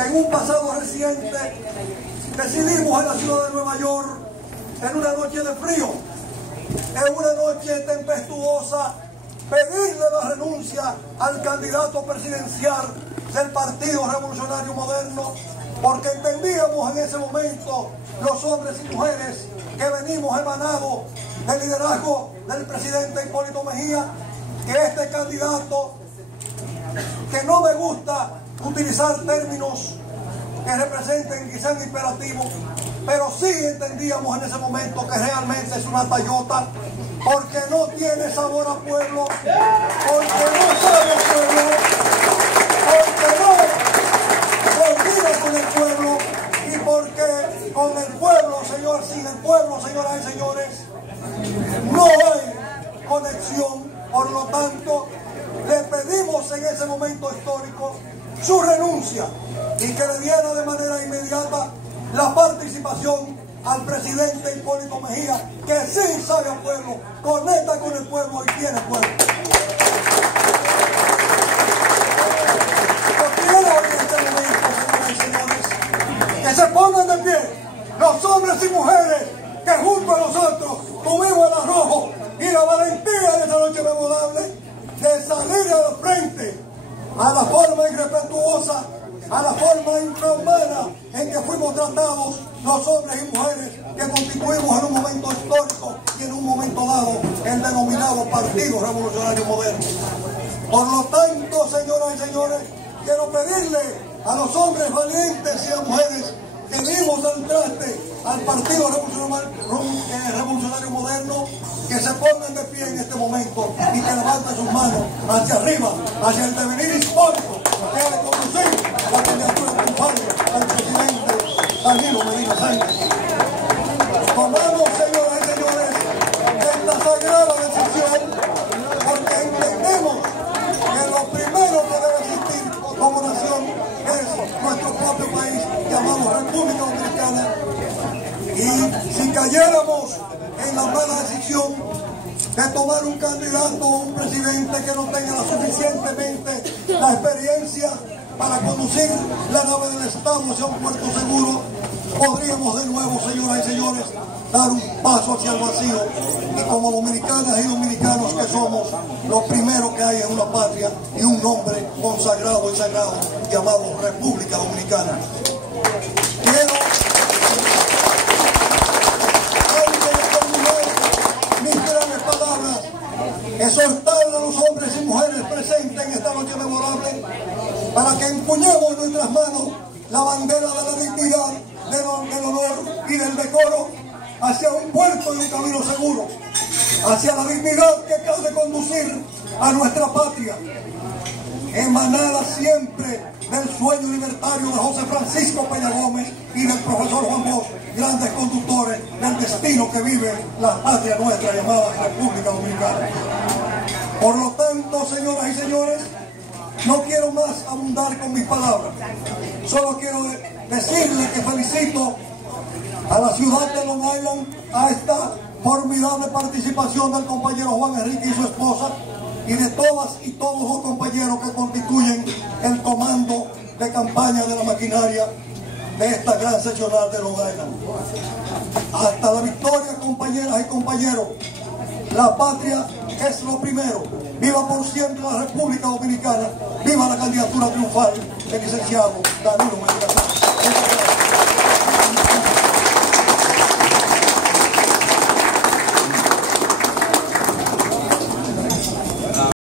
que en un pasado reciente decidimos en la ciudad de Nueva York, en una noche de frío, en una noche tempestuosa, pedirle la renuncia al candidato presidencial del Partido Revolucionario Moderno, porque entendíamos en ese momento, los hombres y mujeres que venimos emanados del liderazgo del presidente Hipólito Mejía, que este candidato, que no me gusta utilizar términos que representen quizás imperativos, pero sí entendíamos en ese momento que realmente es una tallota, porque no tiene sabor a pueblo, porque no sabe a pueblo, porque no coordina con el pueblo, y porque con el pueblo, señor, sin el pueblo, señoras y señores, no hay conexión. Por lo tanto, le pedimos en ese momento histórico su renuncia y que le diera de manera inmediata la participación al presidente Hipólito Mejía, que sí sabe al pueblo, conecta con el pueblo y tiene pueblo. Lo quiero en este momento, señoras y señores, que se pongan de pie los hombres y mujeres que junto a nosotros tuvimos el arrojo y la valentía de esa noche memorable de salir al frente a la forma irrespetuosa, a la forma infrahumana en que fuimos tratados los hombres y mujeres que constituimos en un momento histórico y en un momento dado el denominado Partido Revolucionario Moderno. Por lo tanto, señoras y señores, quiero pedirle a los hombres valientes y a mujeres que dimos al traste al Partido Revolucionario Moderno, que se pongan de pie en este momento y que levanten sus manos hacia arriba, hacia el devenir histórico que ha de conducir la candidatura triunfal al presidente Danilo Medina Sánchez. Tomamos, señoras y señores, esta sagrada decisión porque entendemos que lo primero que debe existir como nación es nuestro propio país, llamado República Dominicana. Y si cayéramos en la mala decisión de tomar un candidato o un presidente que no tenga suficientemente la experiencia para conducir la nave del Estado hacia un puerto seguro, podríamos de nuevo, señoras y señores, dar un paso hacia el vacío. Y como dominicanas y dominicanos que somos, lo primero que hay en una patria y un nombre consagrado y sagrado llamado República Dominicana. Quiero, exhortar a los hombres y mujeres presentes en esta noche memorable para que empuñemos en nuestras manos la bandera de la dignidad, del honor y del decoro hacia un puerto y un camino seguro, hacia la dignidad que ha de conducir a nuestra patria, emanada siempre del sueño libertario de José Francisco Peña Gómez y del profesor Juan Bosch, grandes conductores del destino que vive la patria nuestra llamada República Dominicana. Por lo tanto, señoras y señores, no quiero más abundar con mis palabras. Solo quiero decirles que felicito a la ciudad de Long Island, a esta formidable participación del compañero Juan Enrique y su esposa, y de todas y todos los compañeros que constituyen el comando de campaña de la maquinaria de esta gran seccional de Long Island. Hasta la victoria, compañeras y compañeros. La patria es lo primero. Viva por siempre la República Dominicana. Viva la candidatura triunfal del licenciado Danilo Medina Sánchez.